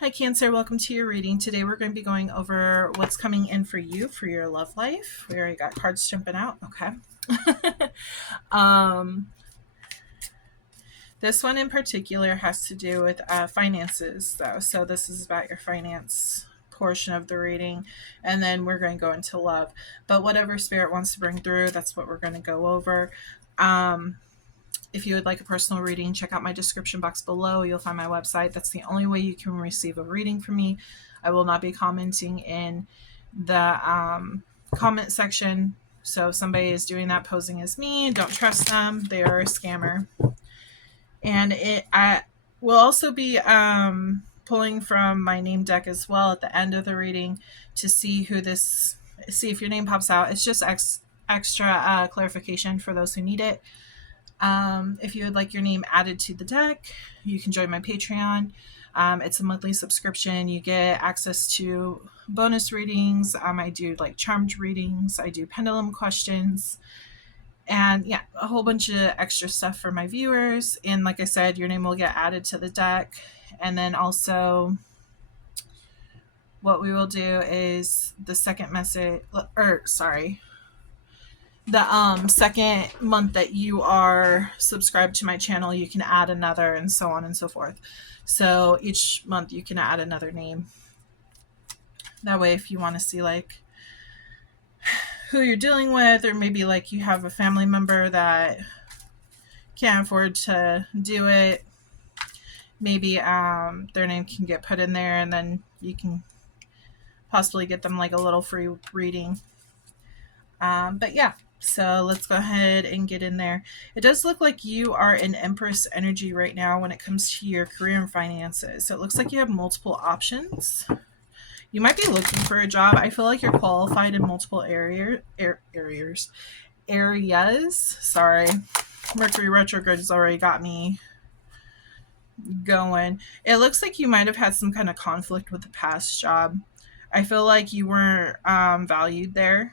Hi, Cancer. Welcome to your reading. Today we're going to be going over what's coming in for you for your love life. We already got cards jumping out. Okay. um, this one in particular has to do with finances, though. So this is about your finance portion of the reading, and then we're going to go into love. But whatever spirit wants to bring through, that's what we're going to go over. If you would like a personal reading, check out my description box below. You'll find my website. That's the only way you can receive a reading from me. I will not be commenting in the comment section. So if somebody is doing that posing as me, don't trust them. They are a scammer. And I will also be pulling from my name deck as well at the end of the reading to see if your name pops out. It's just extra clarification for those who need it. If you would like your name added to the deck, you can join my Patreon. It's a monthly subscription. You get access to bonus readings. I do like charmed readings. I do pendulum questions. And yeah, a whole bunch of extra stuff for my viewers. And like I said, your name will get added to the deck. And then also, what we will do is the second second month that you are subscribed to my channel, you can add another, and so on and so forth. So each month you can add another name. That way, if you want to see like who you're dealing with, or maybe like you have a family member that can't afford to do it, maybe their name can get put in there, and then you can possibly get them like a little free reading. But yeah, so let's go ahead and get in there. It does look like you are in Empress energy right now when it comes to your career and finances. So it looks like you have multiple options. You might be looking for a job. I feel like you're qualified in multiple areas. Sorry. Mercury retrograde has already got me going. It looks like you might have had some kind of conflict with the past job. I feel like you weren't valued there.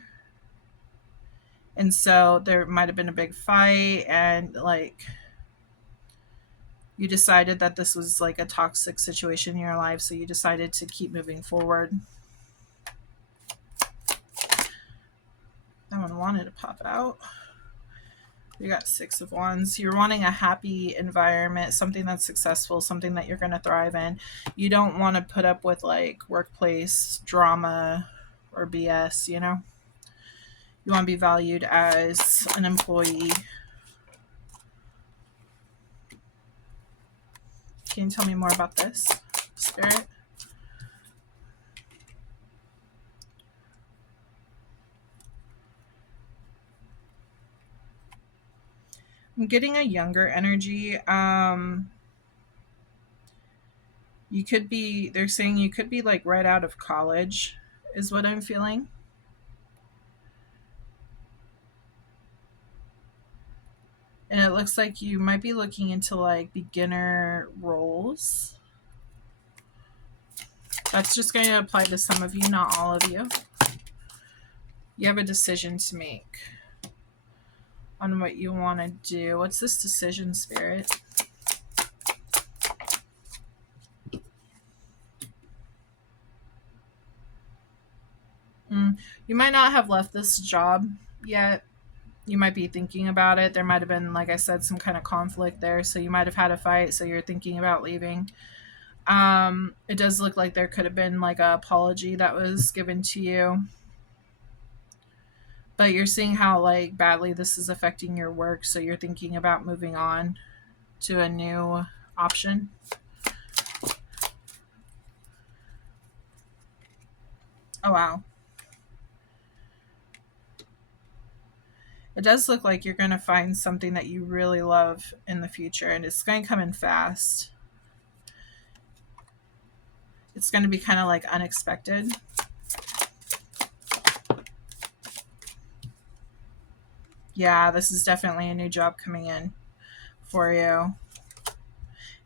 And so there might have been a big fight, and like you decided that this was like a toxic situation in your life, so you decided to keep moving forward. That one wanted to pop out. You got 6 of Wands. You're wanting a happy environment, something that's successful, something that you're going to thrive in. You don't want to put up with like workplace drama or BS, you know? You want to be valued as an employee. Can you tell me more about this, Spirit? I'm getting a younger energy. They're saying you could be like right out of college, is what I'm feeling. And it looks like you might be looking into like beginner roles. That's just going to apply to some of you, not all of you. You have a decision to make on what you want to do. What's this decision, Spirit? You might not have left this job yet. You might be thinking about it. There might have been, like I said, some kind of conflict there. So you might have had a fight. So you're thinking about leaving. It does look like there could have been like an apology that was given to you. But you're seeing how like badly this is affecting your work. So you're thinking about moving on to a new option. Oh, wow. It does look like you're going to find something that you really love in the future, and it's going to come in fast. It's going to be kind of like unexpected. Yeah, this is definitely a new job coming in for you.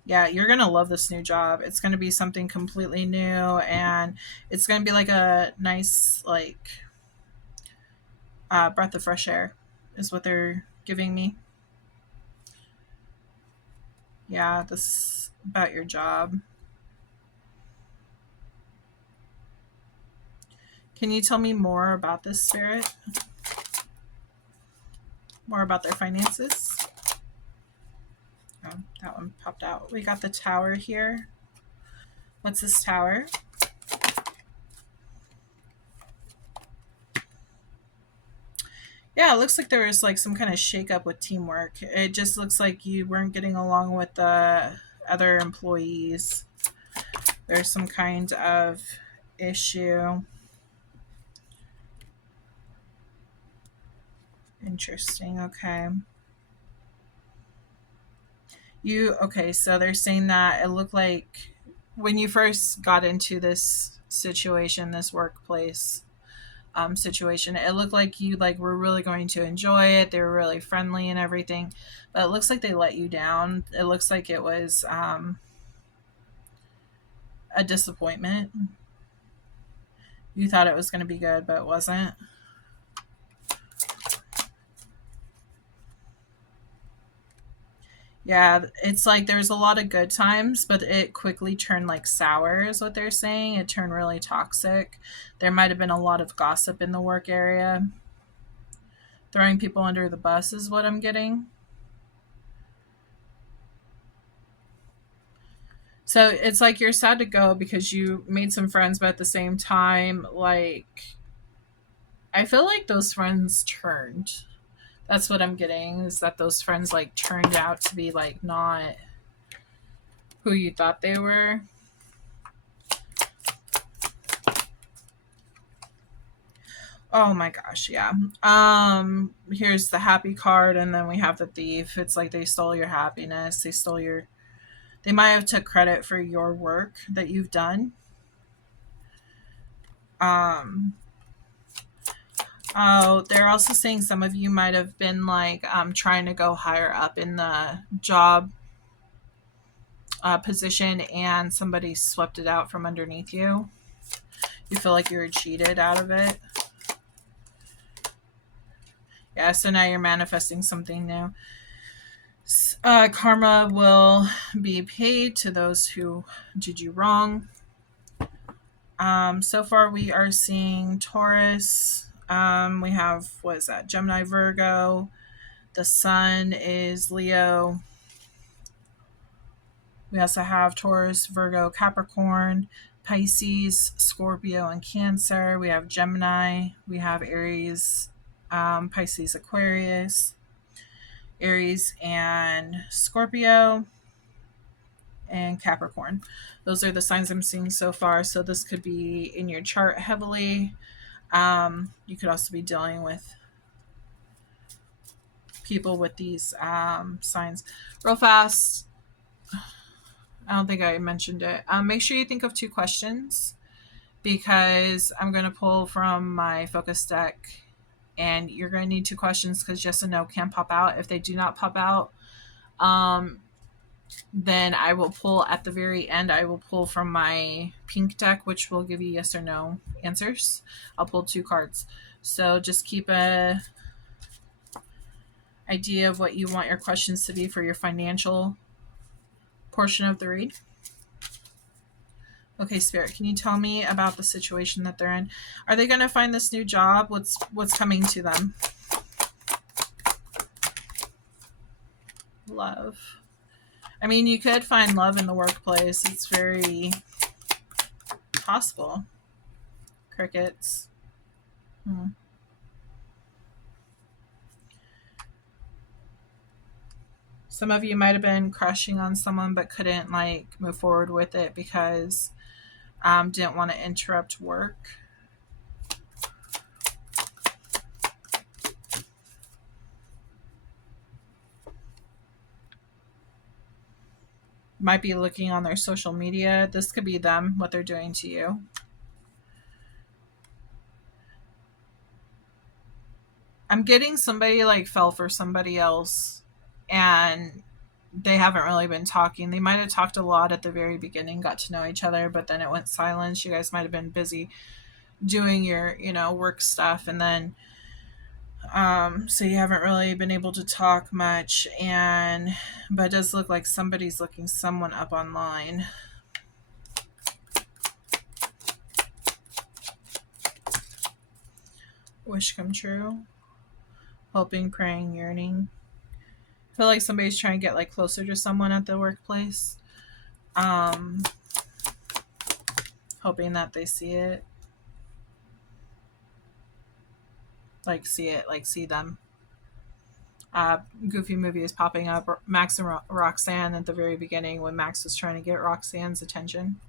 Yeah, you're going to love this new job. It's going to be something completely new, and it's going to be like a nice, like, breath of fresh air is what they're giving me. Yeah, this is about your job. Can you tell me more about this spirit? More about their finances? Oh, that one popped out. We got the tower here. What's this tower? Yeah, it looks like there was like some kind of shakeup with teamwork. It just looks like you weren't getting along with the other employees. There's some kind of issue. Interesting. Okay. Okay, so they're saying that it looked like when you first got into this situation, this workplace situation, it looked like you like were really going to enjoy it. They were really friendly and everything, but it looks like they let you down. It looks like it was a disappointment. You thought it was going to be good, but it wasn't. Yeah, it's like there's a lot of good times, but it quickly turned like sour, is what they're saying. It turned really toxic. There might have been a lot of gossip in the work area. Throwing people under the bus is what I'm getting. So it's like you're sad to go because you made some friends, but at the same time, like, I feel like those friends turned. That's what I'm getting, is that those friends like turned out to be like not who you thought they were. Oh my gosh, yeah. Here's the happy card, and then we have the thief. It's like they stole your happiness. They might have took credit for your work that you've done. Um oh, they're also saying some of you might have been like trying to go higher up in the job position, and somebody swept it out from underneath you. You feel like you were cheated out of it. Yeah, so now you're manifesting something new. Karma will be paid to those who did you wrong. So far, we are seeing Taurus. We have, what is that? Gemini, Virgo. The sun is Leo. We also have Taurus, Virgo, Capricorn, Pisces, Scorpio, and Cancer. We have Gemini. We have Aries, Pisces, Aquarius, Aries, and Scorpio, and Capricorn. Those are the signs I'm seeing so far. So this could be in your chart heavily. You could also be dealing with people with these signs. Real fast, I don't think I mentioned it. Make sure you think of 2 questions, because I'm going to pull from my focus deck, and you're going to need 2 questions because yes and no can pop out. If they do not pop out, then I will pull at the very end. I will pull from my pink deck, which will give you yes or no answers. I'll pull 2 cards. So just keep a idea of what you want your questions to be for your financial portion of the read. Okay, Spirit, can you tell me about the situation that they're in? Are they going to find this new job? What's coming to them? Love. I mean, you could find love in the workplace. It's very possible. Crickets. Some of you might have been crushing on someone but couldn't like move forward with it because didn't want to interrupt work. Might be looking on their social media. This could be them, what they're doing to you. I'm getting somebody like fell for somebody else, and they haven't really been talking. They might have talked a lot at the very beginning, got to know each other, but then it went silent. You guys might have been busy doing your, work stuff, and then so you haven't really been able to talk much. But it does look like somebody's looking someone up online. Wish come true. Hoping, praying, yearning. I feel like somebody's trying to get like closer to someone at the workplace. Um, Hoping that they see it. Like see it, like see them. Goofy movie is popping up. Max and Roxanne at the very beginning when Max was trying to get Roxanne's attention.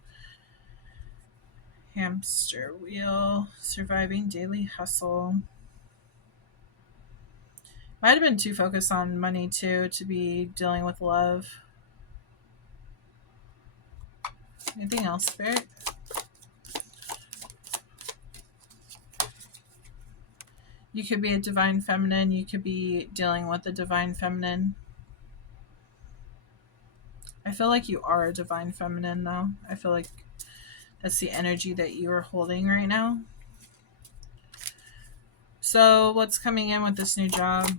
Hamster wheel. Surviving daily hustle. Might have been too focused on money too to be dealing with love. Anything else, Spirit? You could be a divine feminine. You could be dealing with a divine feminine. I feel like you are a divine feminine, though. I feel like that's the energy that you are holding right now. So, what's coming in with this new job?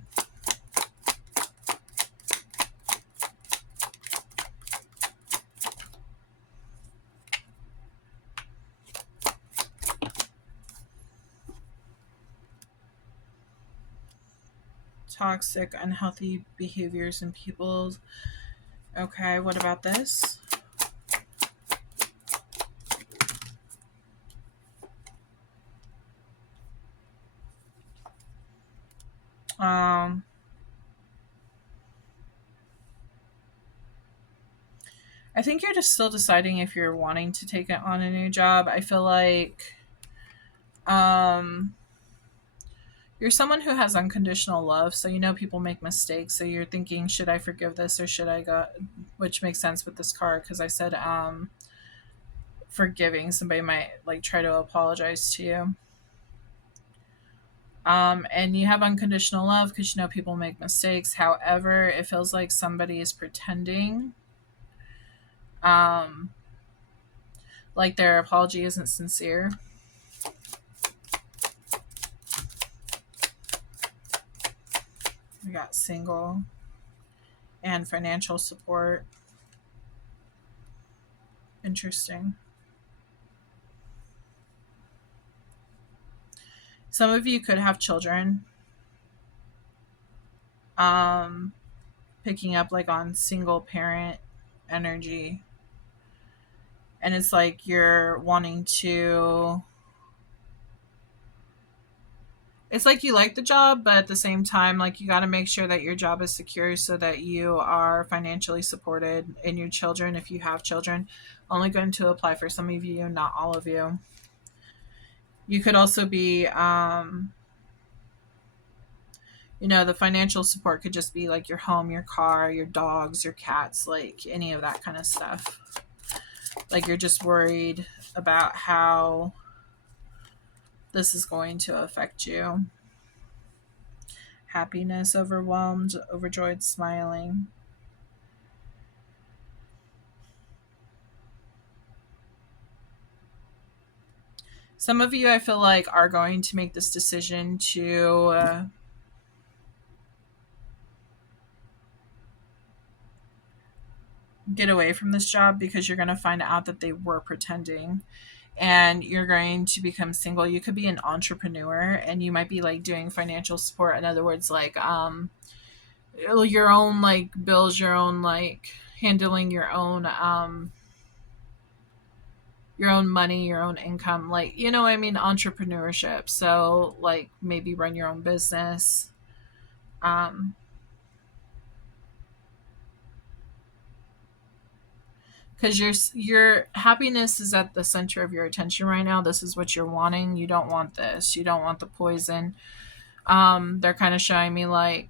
Toxic, unhealthy behaviors in people. Okay, what about this? I think you're just still deciding if you're wanting to take it on a new job. I feel like you're someone who has unconditional love, so you know people make mistakes. So you're thinking, should I forgive this or should I go? Which makes sense with this card because I said forgiving. Somebody might like try to apologize to you. And you have unconditional love because you know people make mistakes. However, it feels like somebody is pretending. Like their apology isn't sincere. We got single and financial support. Interesting. Some of you could have children. Picking up like on single parent energy. And it's like you're wanting to. It's like you like the job, but at the same time, like you got to make sure that your job is secure so that you are financially supported and your children, if you have children, only going to apply for some of you, not all of you. You could also be, the financial support could just be like your home, your car, your dogs, your cats, like any of that kind of stuff. Like you're just worried about how this is going to affect you. Happiness, overwhelmed, overjoyed, smiling. Some of you, I feel like, are going to make this decision to get away from this job because you're going to find out that they were pretending and you're going to become single. You could be an entrepreneur and you might be like doing financial support. In other words, like your own like bills, your own like handling your own money, your own income, like entrepreneurship. So like maybe run your own business. Because your happiness is at the center of your attention right now. This is what you're wanting. You don't want this. You don't want the poison. They're kind of showing me like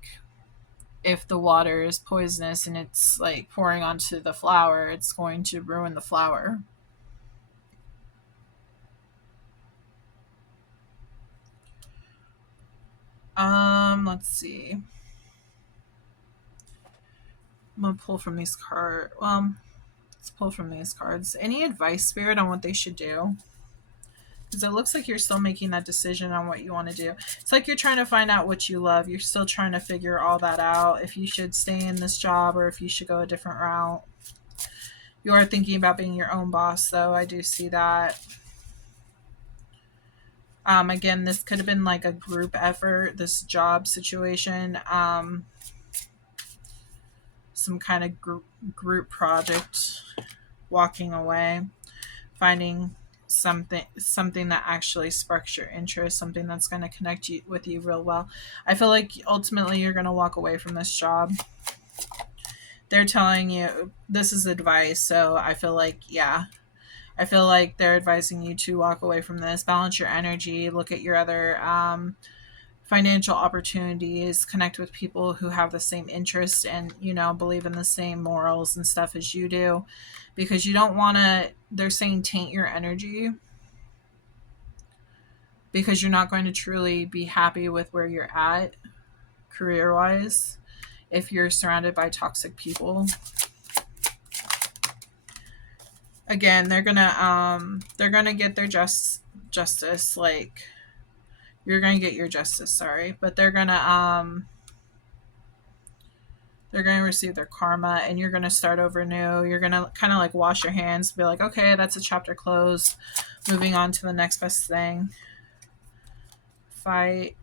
if the water is poisonous and it's like pouring onto the flower, it's going to ruin the flower. Let's see. I'm gonna pull from these cards. Let's pull from these cards. Any advice, Spirit, on what they should do? Because it looks like you're still making that decision on what you want to do. It's like you're trying to find out what you love. You're still trying to figure all that out. If you should stay in this job or if you should go a different route. You are thinking about being your own boss, though. I do see that. Again, this could have been like a group effort, this job situation, some kind of group project, walking away, finding something that actually sparks your interest, something that's going to connect you with you real well. I feel like ultimately you're going to walk away from this job. They're telling you this is advice, so I feel like, yeah, I feel like they're advising you to walk away from this, balance your energy, look at your other financial opportunities, connect with people who have the same interests and, believe in the same morals and stuff as you do, because you don't want to, they're saying, taint your energy, because you're not going to truly be happy with where you're at career wise if you're surrounded by toxic people. Again, they're gonna get their justice, like, you're gonna get your justice, sorry, but they're gonna receive their karma, and you're gonna start over new. You're gonna kind of like wash your hands, be like, okay, that's a chapter closed, moving on to the next best thing. Fight,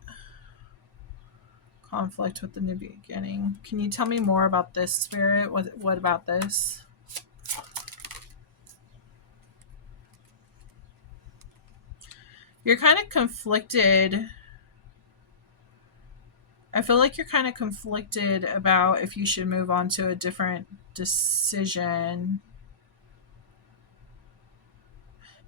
conflict with the new beginning. Can you tell me more about this, Spirit? What about this? You're kind of conflicted. I feel like you're kind of conflicted about if you should move on to a different decision.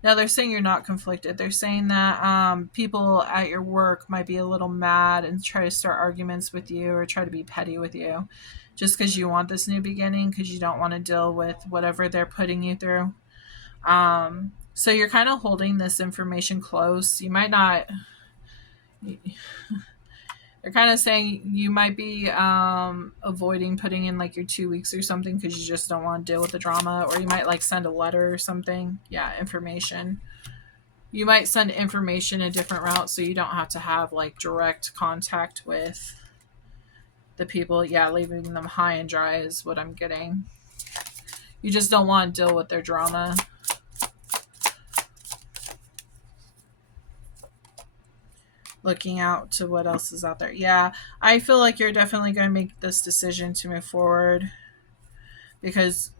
No, they're saying you're not conflicted. They're saying that people at your work might be a little mad and try to start arguments with you or try to be petty with you just because you want this new beginning, because you don't want to deal with whatever they're putting you through. So you're kind of holding this information close. You might not... They're kind of saying you might be avoiding putting in like your 2 weeks or something because you just don't want to deal with the drama, or you might like send a letter or something. Yeah, information. You might send information a different route so you don't have to have like direct contact with the people. Yeah, leaving them high and dry is what I'm getting. You just don't want to deal with their drama. Looking out to what else is out there. Yeah, I feel like you're definitely going to make this decision to move forward, because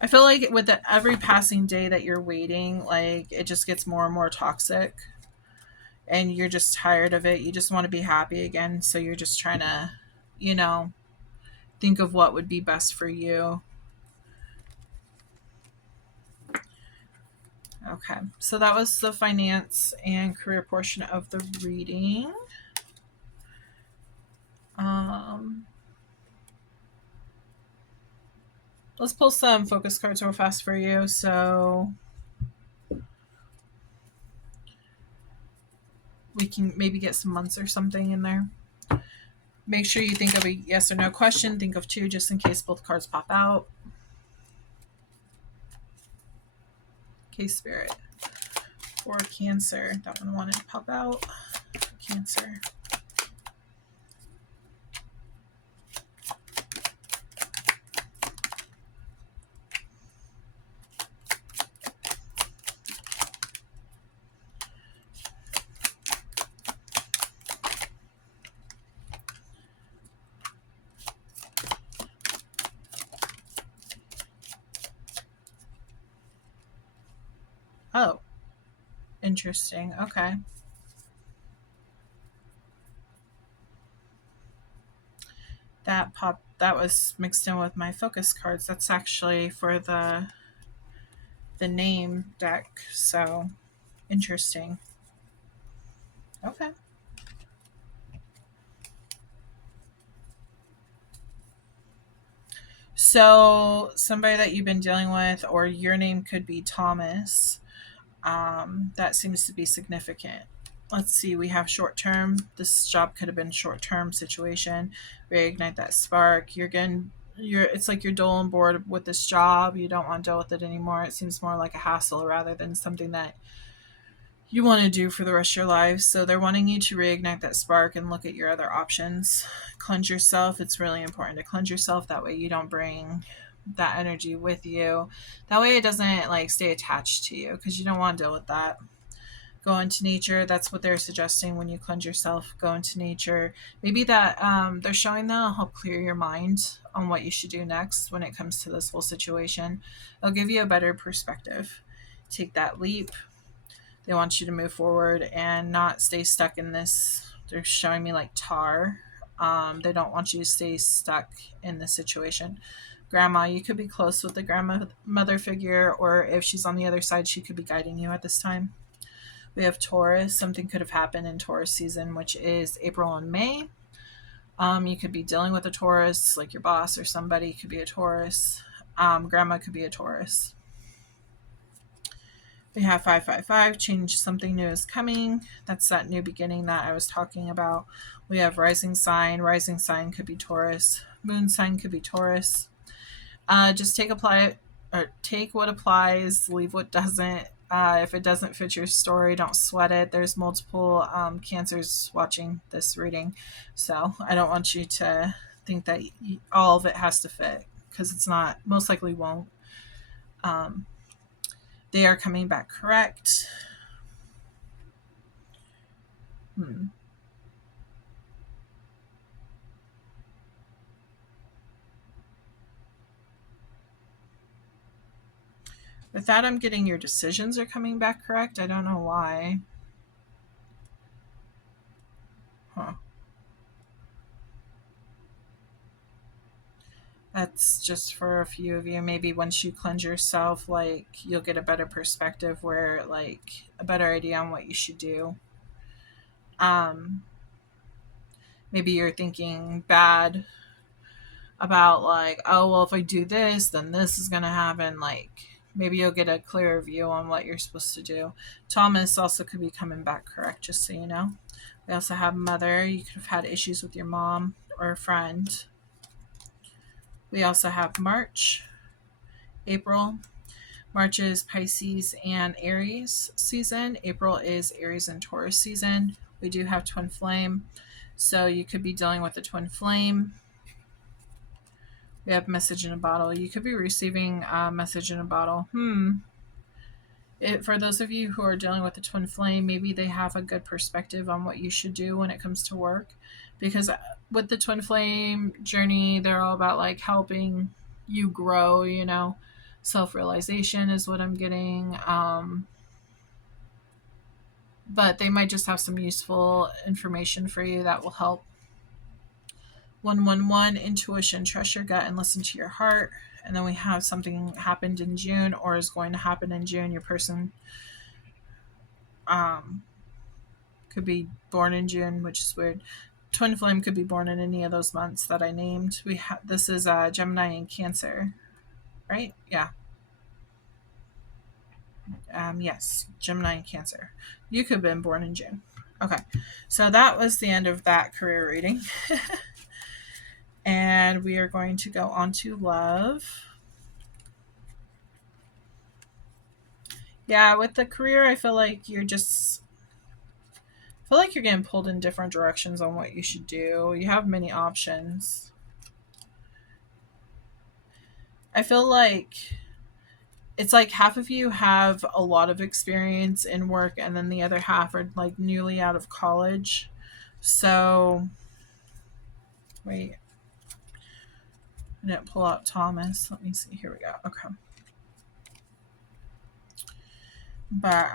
I feel like with every passing day that you're waiting, like, it just gets more and more toxic, and you're just tired of it. You just want to be happy again, so you're just trying to, think of what would be best for you. Okay, so that was the finance and career portion of the reading. Let's pull some focus cards real fast for you. So we can maybe get some months or something in there. Make sure you think of a yes or no question. Think of 2 just in case both cards pop out. Okay, Spirit. For Cancer. That one wanted to pop out. Cancer. Oh, interesting. Okay. That was mixed in with my focus cards. That's actually for the name deck. So interesting. Okay. So somebody that you've been dealing with, or your name could be Thomas. That seems to be significant. Let's see, we have short term. This job could have been short term situation. Reignite that spark. It's like you're dull and bored with this job. You don't want to deal with it anymore. It seems more like a hassle rather than something that you want to do for the rest of your life. So they're wanting you to reignite that spark and look at your other options. Cleanse yourself. It's really important to cleanse yourself. That way you don't bring that energy with you. That way it doesn't like stay attached to you, because you don't want to deal with that. Go into nature. That's what they're suggesting when you cleanse yourself. Go into nature. Maybe that they're showing that'll help clear your mind on what you should do next when it comes to this whole situation. It'll give you a better perspective. Take that leap. They want you to move forward and not stay stuck in this. They're showing me like tar. They don't want you to stay stuck in this situation. Grandma, you could be close with the grandmother figure, or if she's on the other side, she could be guiding you at this time. We have Taurus. Something could have happened in Taurus season, which is April and May. You could be dealing with a Taurus, like your boss or somebody could be a Taurus. Grandma could be a Taurus. We have 555, change, something new is coming. That's that new beginning that I was talking about. We have rising sign. Rising sign could be Taurus. Moon sign could be Taurus. Just take what applies, leave what doesn't. If it doesn't fit your story, don't sweat it. There's multiple cancers watching this reading, so I don't want you to think that all of it has to fit, because it's not. Most likely won't. They are coming back correct. With that, I'm getting your decisions are coming back correct. I don't know why. Huh. That's just for a few of you. Maybe once you cleanse yourself, like you'll get a better perspective, where like a better idea on what you should do. Maybe you're thinking bad about like, oh well, if I do this, then this is gonna happen. Like maybe you'll get a clearer view on what you're supposed to do. Thomas also could be coming back correct, just so you know. We also have mother. You could have had issues with your mom or a friend. We also have March, April. March is Pisces and Aries season. April is Aries and Taurus season. We do have twin flame, so you could be dealing with a twin flame. We have message in a bottle. You could be receiving a message in a bottle. For those of you who are dealing with a twin flame, maybe they have a good perspective on what you should do when it comes to work. Because with the twin flame journey, they're all about like helping you grow, self-realization is what I'm getting. But they might just have some useful information for you that will help. 111, intuition, trust your gut and listen to your heart. And then we have something happened in June or is going to happen in June. Your person could be born in June, which is weird. Twin flame could be born in any of those months that I named. This is Gemini and Cancer, right? Yeah. Yes, Gemini and Cancer. You could have been born in June. Okay, so that was the end of that career reading. And we are going to go on to love. Yeah, with the career, I feel like you're getting pulled in different directions on what you should do. You have many options. I feel like it's like half of you have a lot of experience in work, and then the other half are like newly out of college. So, wait. I didn't pull out Thomas. Let me see. Here we go. Okay. But,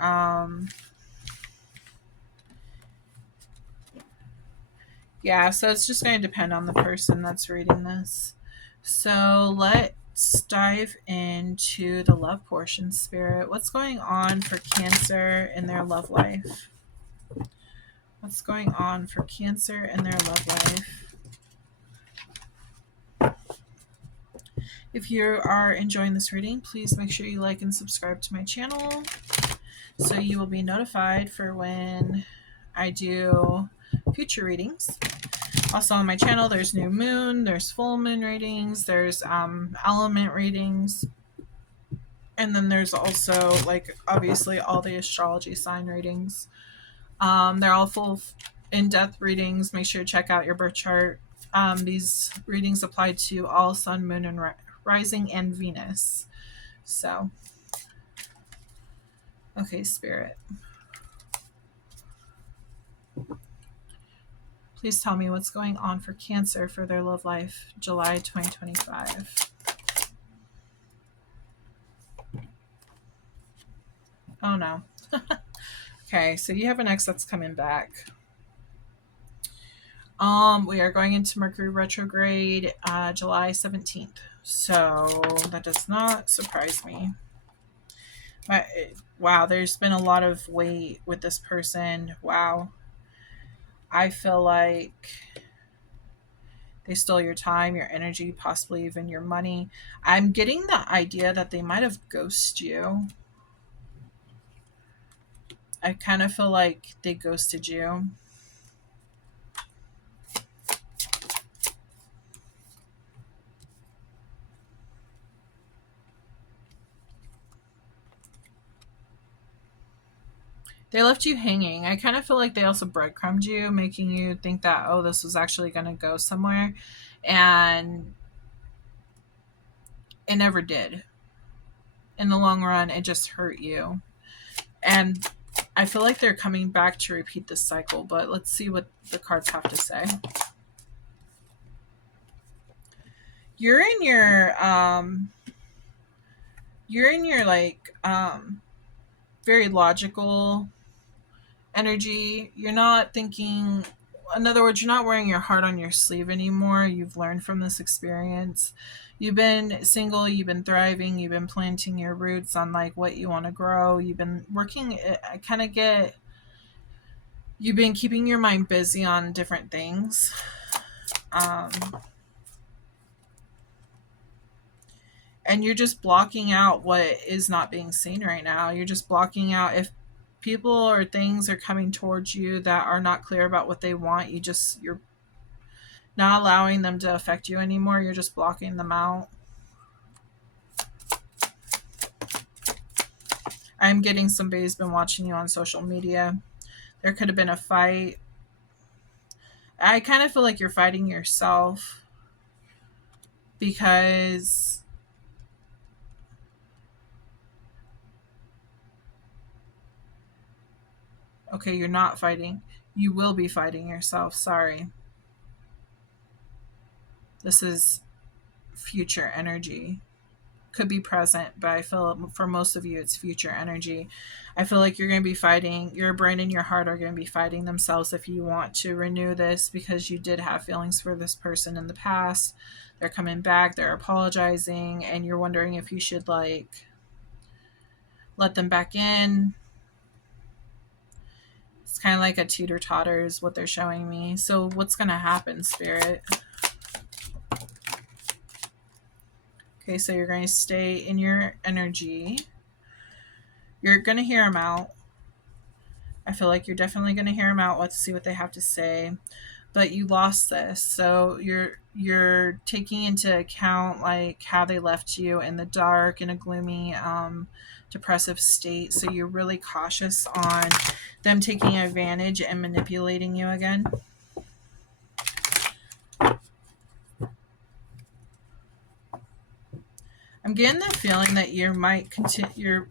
yeah, so it's just going to depend on the person that's reading this. So let's dive into the love portion, Spirit. What's going on for Cancer in their love life? What's going on for Cancer in their love life? If you are enjoying this reading, please make sure you like and subscribe to my channel so you will be notified for when I do future readings. Also on my channel, there's new moon, there's full moon readings, there's element readings, and then there's also like obviously all the astrology sign readings. They're all full in-depth readings. Make sure to check out your birth chart. These readings apply to all sun, moon, and rising, and Venus. So, okay, Spirit. Please tell me what's going on for Cancer for their love life, July 2025. Oh no. Okay, so you have an ex that's coming back. We are going into Mercury retrograde July 17th. So that does not surprise me. But, wow, there's been a lot of weight with this person. Wow. I feel like they stole your time, your energy, possibly even your money. I'm getting the idea that they might have ghosted you. I kind of feel like they ghosted you. They left you hanging. I kind of feel like they also breadcrumbed you, making you think that, oh, this was actually going to go somewhere. And it never did. In the long run, it just hurt you. And I feel like they're coming back to repeat this cycle, but let's see what the cards have to say. You're in your like very logical energy. You're not thinking, in other words, you're not wearing your heart on your sleeve anymore. You've learned from this experience. You've been single, you've been thriving, you've been planting your roots on like what you want to grow. You've been working, I kind of get, you've been keeping your mind busy on different things. And you're just blocking out what is not being seen right now. You're just blocking out if people or things are coming towards you that are not clear about what they want. You're not allowing them to affect you anymore. You're just blocking them out. I'm getting somebody's been watching you on social media. There could have been a fight. I kind of feel like you're fighting yourself because okay, you're not fighting. You will be fighting yourself. Sorry. This is future energy. Could be present, but I feel for most of you it's future energy. I feel like you're going to be fighting, your brain and your heart are going to be fighting themselves if you want to renew this, because you did have feelings for this person in the past. They're coming back, they're apologizing, and you're wondering if you should like let them back in. It's kind of like a teeter-totter is what they're showing me. So what's going to happen, Spirit? Okay, so you're going to stay in your energy. You're going to hear them out. I feel like you're definitely going to hear them out. Let's see what they have to say. But you lost this. So you're taking into account like how they left you in the dark, in a gloomy, depressive state. So you're really cautious on them taking advantage and manipulating you again. I'm getting the feeling that you might continue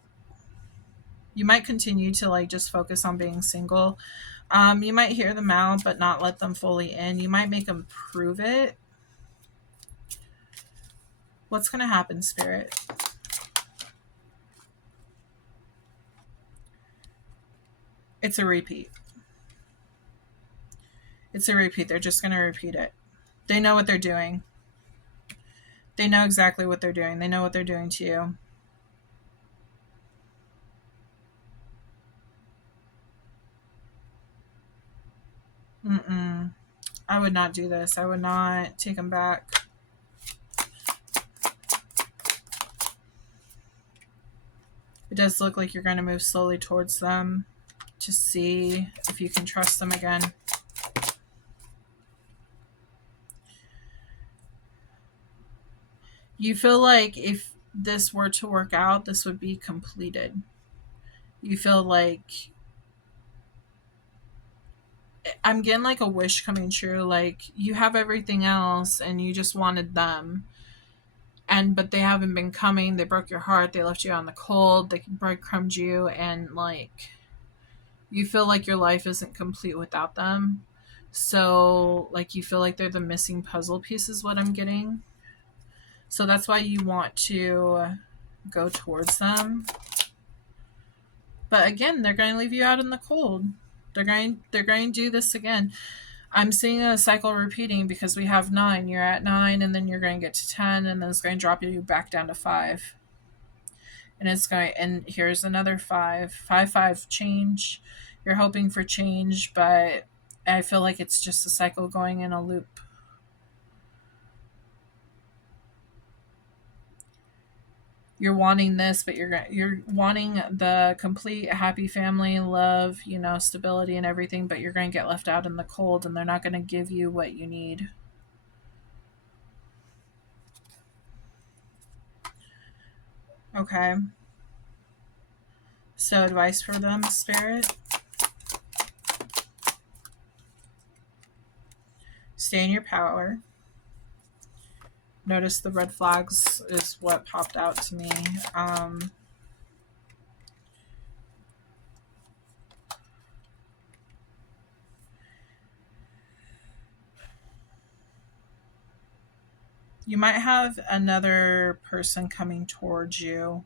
to like just focus on being single. You might hear them out, but not let them fully in. You might make them prove it. What's going to happen, Spirit? It's a repeat. It's a repeat. They're just going to repeat it. They know what they're doing. They know exactly what they're doing. They know what they're doing to you. I would not do this. I would not take them back. It does look like you're going to move slowly towards them to see if you can trust them again. You feel like if this were to work out, this would be completed. You feel like I'm getting like a wish coming true. Like you have everything else and you just wanted them. but they haven't been coming. They broke your heart. They left you out in the cold. They breadcrumbed you, and like you feel like your life isn't complete without them. So like you feel like they're the missing puzzle piece is what I'm getting. So that's why you want to go towards them. But again, they're going to leave you out in the cold. They're going to do this again. I'm seeing a cycle repeating because we have 9. You're at 9, and then you're going to get to 10, and then it's going to drop you back down to 5. And it's going, and here's another 5. 5, 5, change. You're hoping for change, but I feel like it's just a cycle going in a loop. You're wanting this, but you're wanting the complete happy family, love, stability and everything, but you're going to get left out in the cold, and they're not going to give you what you need. Okay. So advice for them, Spirit. Stay in your power. Notice the red flags is what popped out to me. You might have another person coming towards you.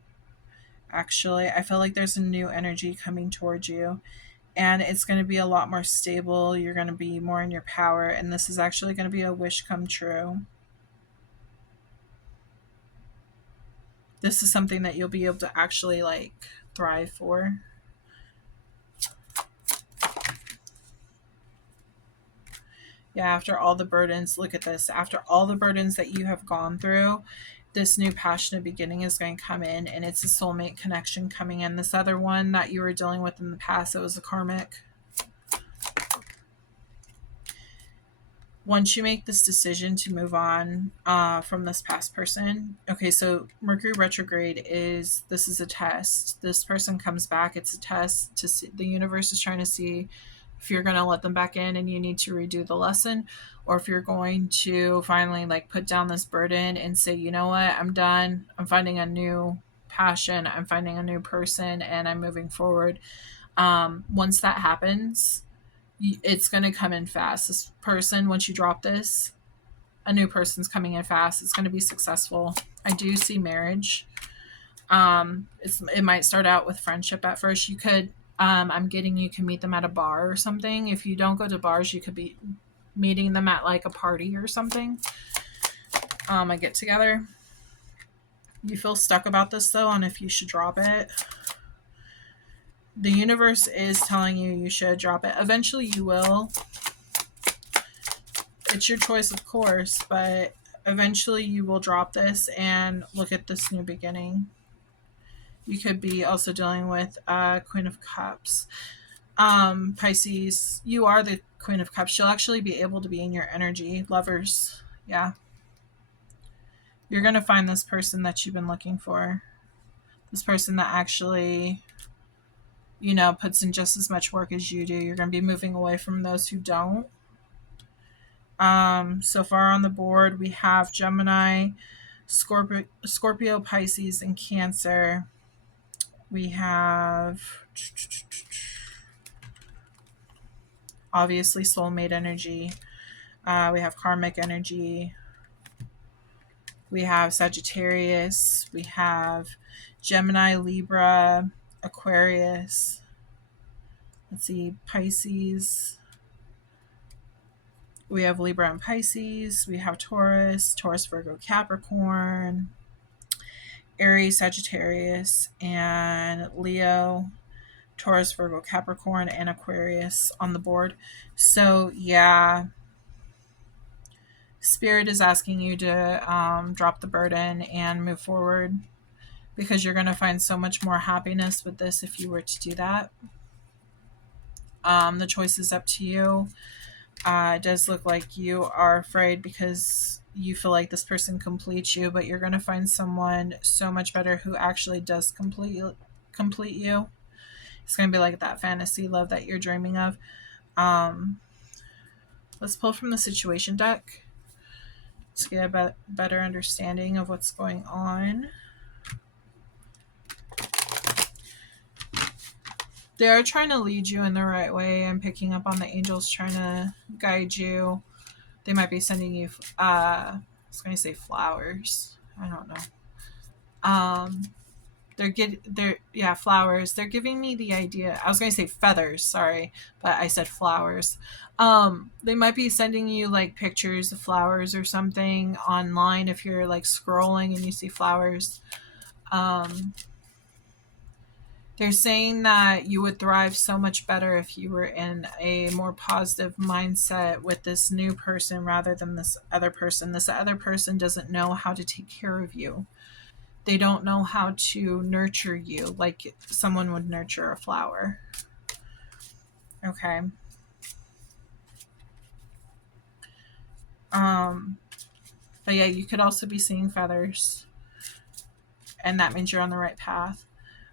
Actually, I feel like there's a new energy coming towards you, and it's going to be a lot more stable. You're going to be more in your power, and this is actually going to be a wish come true. This is something that you'll be able to actually like thrive for. Yeah, after all the burdens, look at this. After all the burdens that you have gone through, this new passionate beginning is going to come in, and it's a soulmate connection coming in. This other one that you were dealing with in the past, it was a karmic. Once you make this decision to move on from this past person, okay, so Mercury retrograde this is a test. This person comes back, it's a test to see, the universe is trying to see if you're going to let them back in and you need to redo the lesson, or if you're going to finally like put down this burden and say, you know what, I'm done. I'm finding a new passion. I'm finding a new person, and I'm moving forward. Once that happens, it's going to come in fast. This person, once you drop this, a new person's coming in fast. It's going to be successful. I do see marriage. It might start out with friendship at first. You could, I'm getting you can meet them at a bar or something. If you don't go to bars, you could be meeting them at like a party or something. A get together. You feel stuck about this though, on if you should drop it. The universe is telling you should drop it. Eventually you will. It's your choice, of course, but eventually you will drop this and look at this new beginning. You could be also dealing with Queen of Cups. Pisces, you are the Queen of Cups. She'll actually be able to be in your energy. Lovers, yeah. You're going to find this person that you've been looking for. This person that actually puts in just as much work as you do. You're going to be moving away from those who don't. So far on the board, we have Gemini, Scorpio, Pisces, and Cancer. We have obviously soulmate energy. We have karmic energy. We have Sagittarius. We have Gemini, Libra, Aquarius. Let's see, Pisces. We have Libra and Pisces. We have Taurus, Virgo, Capricorn, Aries, Sagittarius, and Leo, Taurus, Virgo, Capricorn, and Aquarius on the board. So yeah, Spirit is asking you to drop the burden and move forward, because you're going to find so much more happiness with this if you were to do that. The choice is up to you. It does look like you are afraid because you feel like this person completes you, but you're going to find someone so much better who actually does complete you. It's going to be like that fantasy love that you're dreaming of. Let's pull from the situation deck. to get a better understanding of what's going on. They are trying to lead you in the right way. I'm picking up on the angels trying to guide you. They might be sending you, I was going to say flowers. I don't know. Flowers. They're giving me the idea. I was going to say feathers, sorry, but I said flowers. They might be sending you like pictures of flowers or something online if you're like scrolling and you see flowers. They're saying that you would thrive so much better if you were in a more positive mindset with this new person rather than this other person. This other person doesn't know how to take care of you. They don't know how to nurture you like someone would nurture a flower. Okay. But yeah, you could also be seeing feathers, and that means you're on the right path.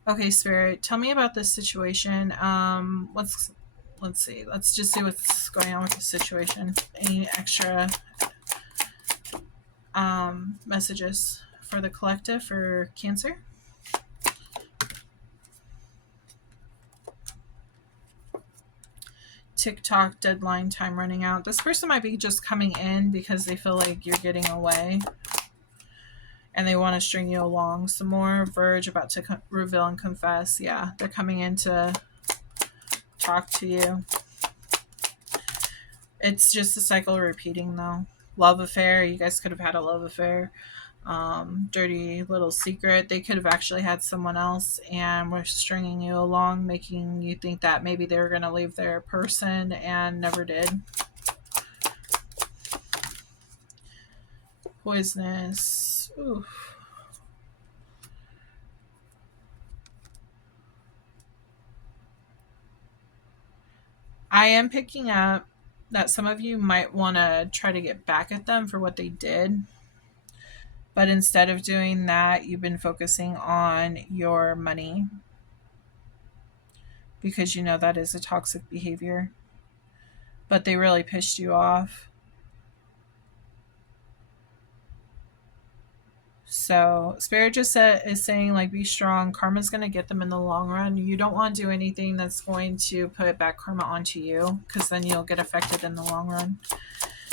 Okay, Spirit, tell me about this situation. Let's see. Let's just see what's going on with the situation. Any extra messages for the collective for Cancer? TikTok deadline time running out. This person might be just coming in because they feel like you're getting away and they want to string you along some more. Verge about to reveal and confess. Yeah, they're coming in to talk to you. It's just a cycle repeating though. Love affair. You guys could have had a love affair. Dirty little secret. They could have actually had someone else and were stringing you along, making you think that maybe they were going to leave their person and never did. Poisonous. Ooh. I am picking up that some of you might want to try to get back at them for what they did. But instead of doing that, you've been focusing on your money because you know that is a toxic behavior. But they really pissed you off. So Spirit just is saying like be strong. Karma's going to get them in the long run. You don't want to do anything that's going to put back karma onto you because then you'll get affected in the long run.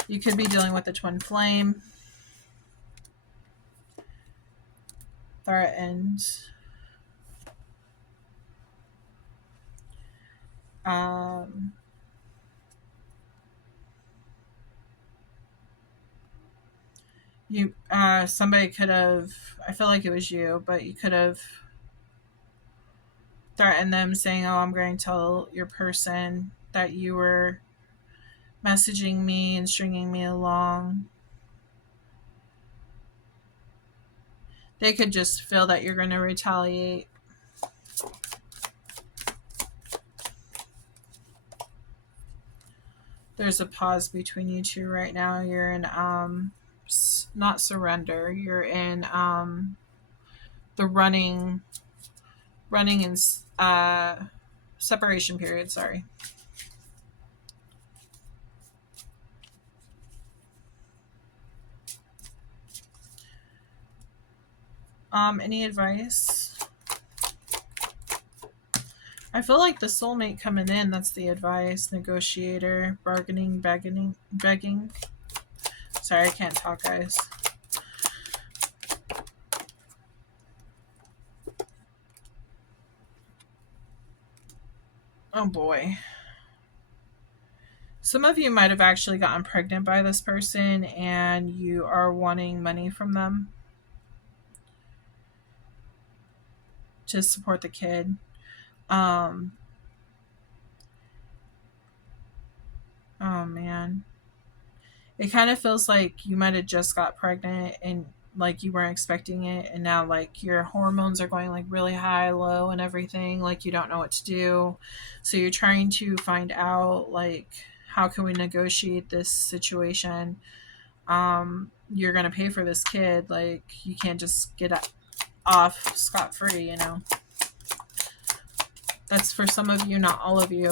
You could be dealing with a twin flame. Threatened. Somebody could have, I feel like it was you, but you could have threatened them saying, oh, I'm going to tell your person that you were messaging me and stringing me along. They could just feel that you're going to retaliate. There's a pause between you two right now. You're in not surrender. You're in the running in separation period. Sorry. Any advice? I feel like the soulmate coming in, that's the advice. Negotiator, bargaining, begging. Sorry, I can't talk, guys. Oh boy. Some of you might have actually gotten pregnant by this person and you are wanting money from them to support the kid. Oh man. It kind of feels like you might have just got pregnant and like you weren't expecting it, and now like your hormones are going like really high, low, and everything, like you don't know what to do. So you're trying to find out like how can we negotiate this situation. You're gonna pay for this kid, like you can't just get off scot-free, you know. That's for some of you, not all of you.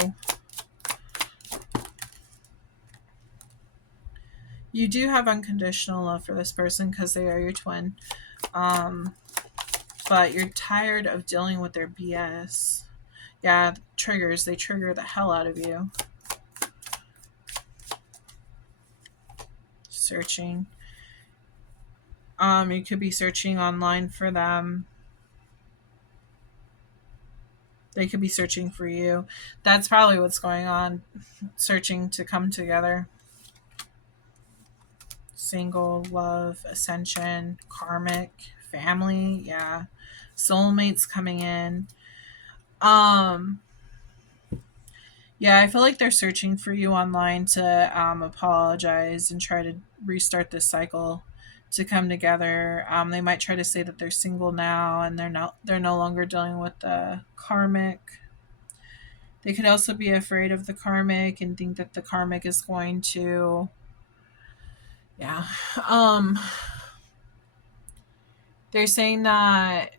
You do have unconditional love for this person because they are your twin. Um, but you're tired of dealing with their BS. Yeah, triggers. They trigger the hell out of you. Searching. You could be searching online for them. They could be searching for you. That's probably what's going on. Searching to come together. Single, love, ascension, karmic, family, yeah. Soulmates coming in. Um yeah, I feel like they're searching for you online to apologize and try to restart this cycle to come together. They might try to say that they're single now and they're no longer dealing with the karmic. They could also be afraid of the karmic and think that the karmic is going to, yeah. Um they're saying that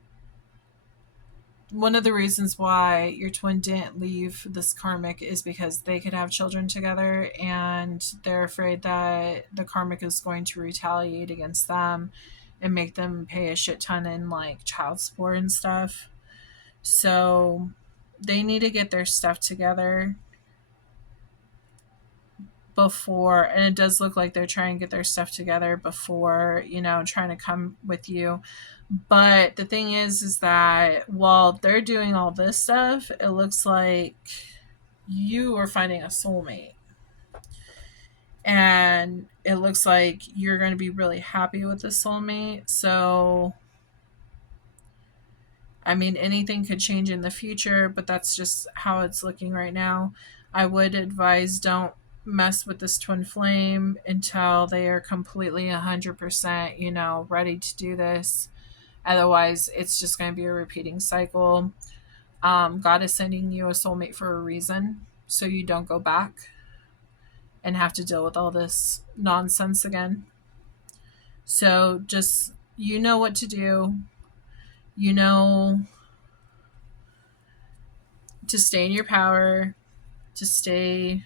one of the reasons why your twin didn't leave this karmic is because they could have children together, and they're afraid that the karmic is going to retaliate against them and make them pay a shit ton in like child support and stuff. So they need to get their stuff together before, and it does look like they're trying to get their stuff together before, trying to come with you. But the thing is that while they're doing all this stuff, it looks like you are finding a soulmate. And it looks like you're going to be really happy with the soulmate. So, I mean, anything could change in the future, but that's just how it's looking right now. I would advise don't mess with this twin flame until they are completely 100%, ready to do this. Otherwise, it's just going to be a repeating cycle. God is sending you a soulmate for a reason, so you don't go back and have to deal with all this nonsense again. So just, what to do. You know to stay in your power, to stay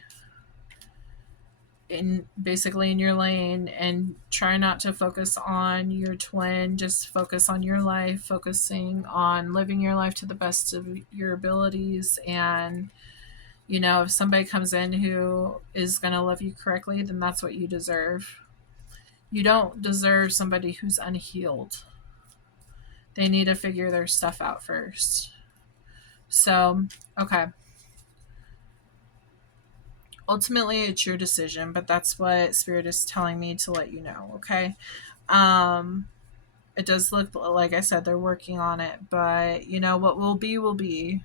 in basically in your lane, and try not to focus on your twin. Just focus on your life, focusing on living your life to the best of your abilities. And if somebody comes in who is going to love you correctly, then that's what you deserve. You don't deserve somebody who's unhealed. They need to figure their stuff out first. So, okay. Ultimately, it's your decision, but that's what Spirit is telling me to let you know, okay? It does look like I said they're working on it, but what will be.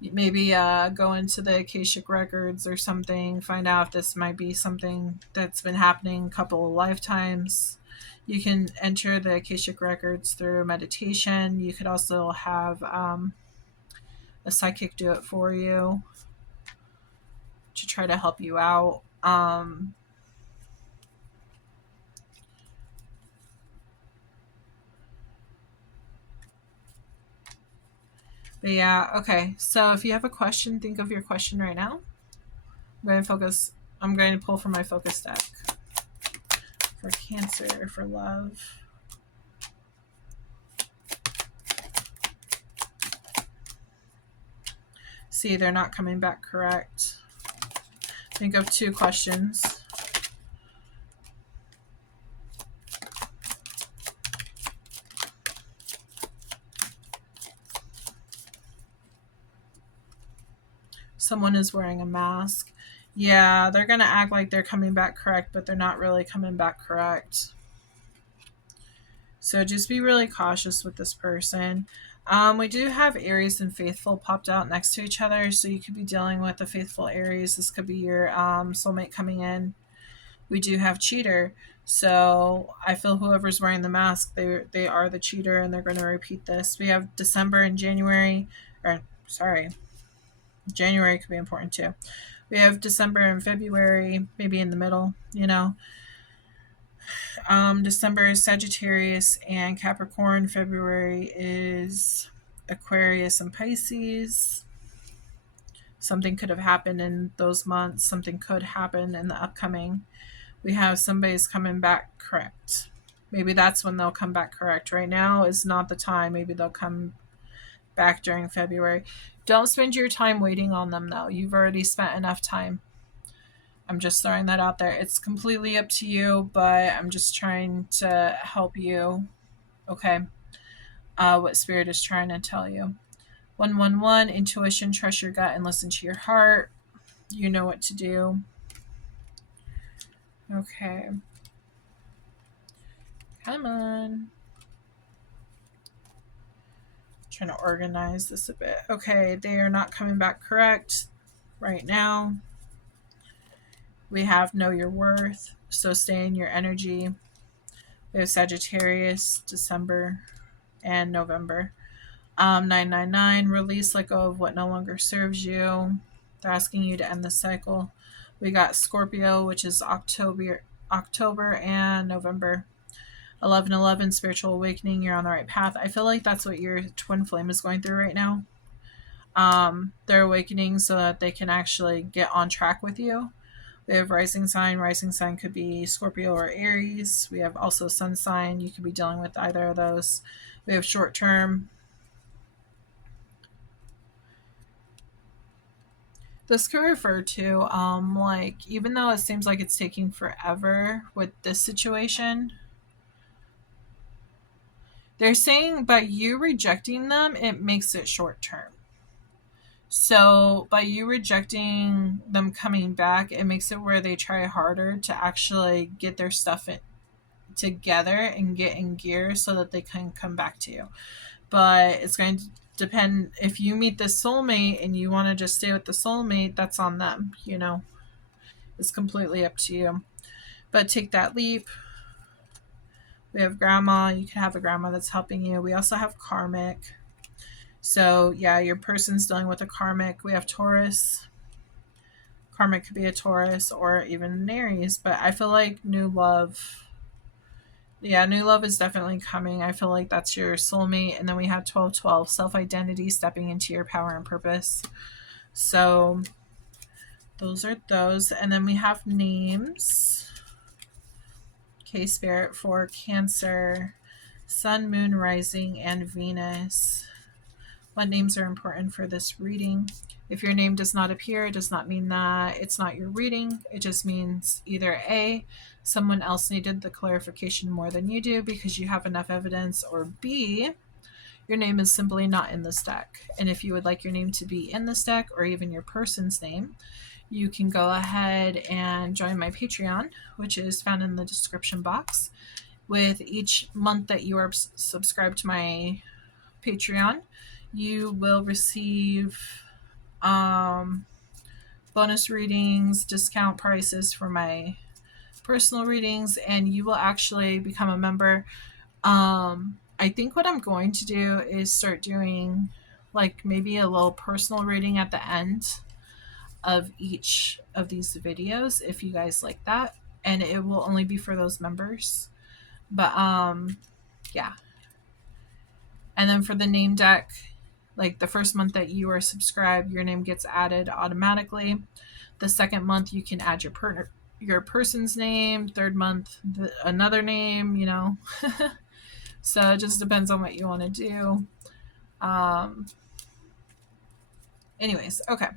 Maybe go into the Akashic records or something, find out if this might be something that's been happening a couple of lifetimes. You can enter the Akashic records through meditation. You could also have a psychic do it for you to try to help you out. But yeah, okay. So if you have a question, think of your question right now. I'm going to pull from my focus deck for Cancer, for love. See, they're not coming back correct. Think of 2 questions. Someone is wearing a mask. Yeah, they're going to act like they're coming back correct, but they're not really coming back correct. So just be really cautious with this person. We do have Aries and Faithful popped out next to each other, so you could be dealing with the Faithful Aries. This could be your soulmate coming in. We do have Cheater, so I feel whoever's wearing the mask, they are the cheater, and they're going to repeat this. We have December and January, or sorry, January could be important too. We have December and February, maybe in the middle, December is Sagittarius and Capricorn. February is Aquarius and Pisces. Something could have happened in those months. Something could happen in the upcoming. We have somebody's coming back correct. Maybe that's when they'll come back correct. Right now is not the time. Maybe they'll come back during February. Don't spend your time waiting on them, though. You've already spent enough time. I'm just throwing that out there. It's completely up to you, but I'm just trying to help you. Okay. What Spirit is trying to tell you. 111, intuition, trust your gut and listen to your heart. You know what to do. Okay. Come on. Trying to organize this a bit. Okay, they are not coming back correct right now. We have know your worth, so stay in your energy. We have Sagittarius, December, and November. 999, release, let go of what no longer serves you. They're asking you to end the cycle. We got Scorpio, which is October and November. 1111, spiritual awakening. You're on the right path. I feel like that's what your twin flame is going through right now. They're awakening so that they can actually get on track with you. We have rising sign. Rising sign could be Scorpio or Aries. We have also sun sign. You could be dealing with either of those. We have short term. This could refer to, like, even though it seems like it's taking forever with this situation, they're saying by you rejecting them, it makes it short term. So by you rejecting them coming back, it makes it where they try harder to actually get their stuff together and get in gear so that they can come back to you. But it's going to depend. If you meet the soulmate and you want to just stay with the soulmate, that's on them, you know. It's completely up to you. But take that leap. We have grandma. You can have a grandma that's helping you. We also have karmic. So yeah, your person's dealing with a karmic. We have Taurus. Karmic could be a Taurus or even an Aries. But I feel like new love. Yeah, new love is definitely coming. I feel like that's your soulmate. And then we have 1212, self-identity, stepping into your power and purpose. So those are those. And then we have names. Okay, Spirit, for Cancer, Sun, Moon, Rising, and Venus. What names are important for this reading? If your name does not appear, it does not mean that it's not your reading. It just means either A, someone else needed the clarification more than you do because you have enough evidence, or B, your name is simply not in this deck. And if you would like your name to be in this deck, or even your person's name, you can go ahead and join my Patreon, which is found in the description box. With each month that you are subscribed to my Patreon, you will receive bonus readings, discount prices for my personal readings, and you will actually become a member. I think what I'm going to do is start doing like maybe a little personal reading at the end of each of these videos if you guys like that, and it will only be for those members. But yeah. And then for the name deck, like the first month that you are subscribed, your name gets added automatically. The second month you can add your person's name. Third month another name, you know. So it just depends on what you want to do. Anyways, okay.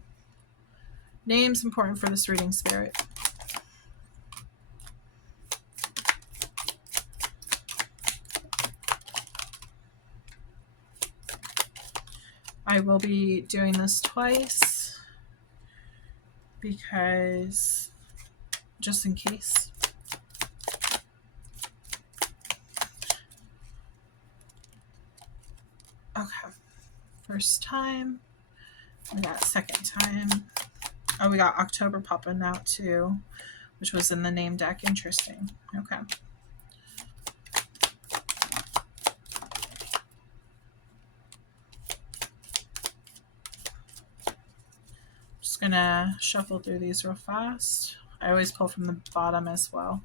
Names important for this reading, Spirit. I will be doing this twice because just in case. Okay. First time. We got second time. Oh, we got October popping out too, which was in the name deck. Interesting. Okay. Just gonna shuffle through these real fast. I always pull from the bottom as well.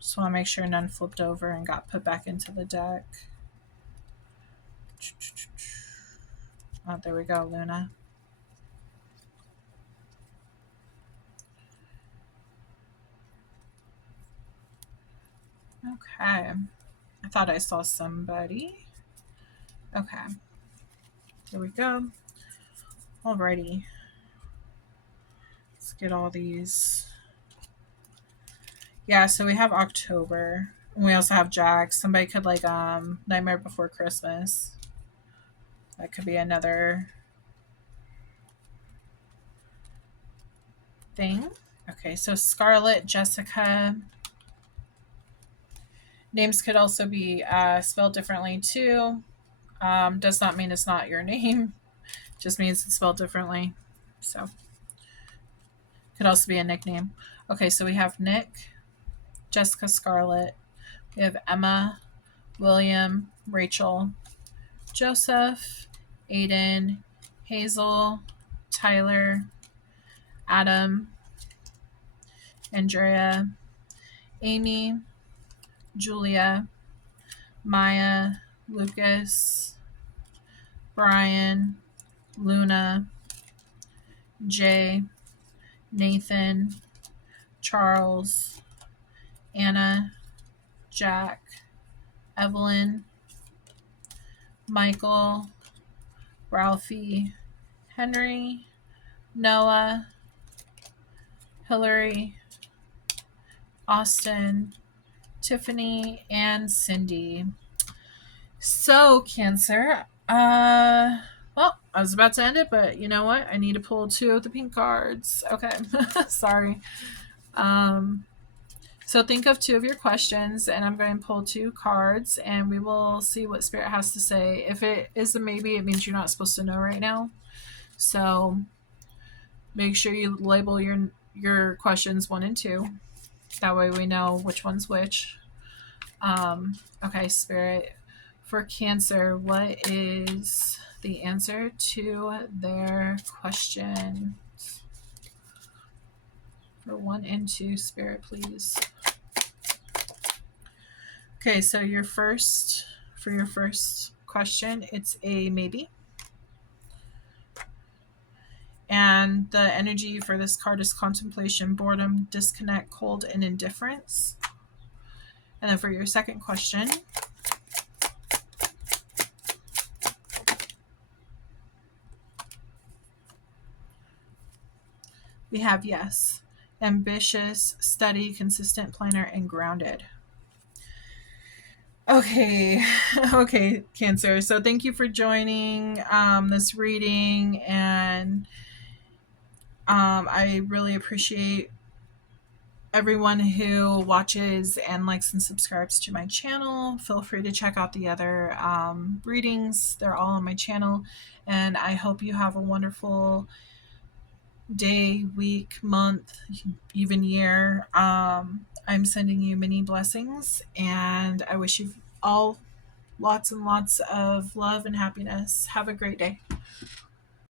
Just want to make sure none flipped over and got put back into the deck. Oh, there we go, Luna. Okay. I thought I saw somebody. Okay. Here we go. Alrighty. Let's get all these. Yeah, so we have October. We also have Jack. Somebody could like Nightmare Before Christmas. That could be another thing. Okay, so Scarlett, Jessica. Names could also be spelled differently too. Does not mean it's not your name. Just means it's spelled differently. So could also be a nickname. Okay, so we have Nick, Jessica, Scarlett. We have Emma, William, Rachel, Joseph, Aiden, Hazel, Tyler, Adam, Andrea, Amy, Julia, Maya, Lucas, Brian, Luna, Jay, Nathan, Charles, Anna, Jack, Evelyn, Michael, Ralphie, Henry, Noah, Hillary, Austin, Tiffany, and Cindy. So, Cancer, well, I was about to end it, but you know what? I need to pull 2 of the pink cards. Okay, sorry. So think of 2 of your questions, and I'm going to pull 2 cards, and we will see what Spirit has to say. If it is a maybe, it means you're not supposed to know right now. So make sure you label your questions 1 and 2. That way we know which one's which. Okay, Spirit. For Cancer, what is the answer to their question? For 1 and 2, Spirit, please. Okay, so for your first question, it's a maybe. And the energy for this card is contemplation, boredom, disconnect, cold, and indifference. And then for your second question, we have yes, ambitious, steady, consistent, planner, and grounded. Okay, okay, Cancer. So thank you for joining this reading, and I really appreciate everyone who watches and likes and subscribes to my channel. Feel free to check out the other readings. They're all on my channel, and I hope you have a wonderful day, week, month, even year. I'm sending you many blessings, and I wish you all lots and lots of love and happiness. Have a great day.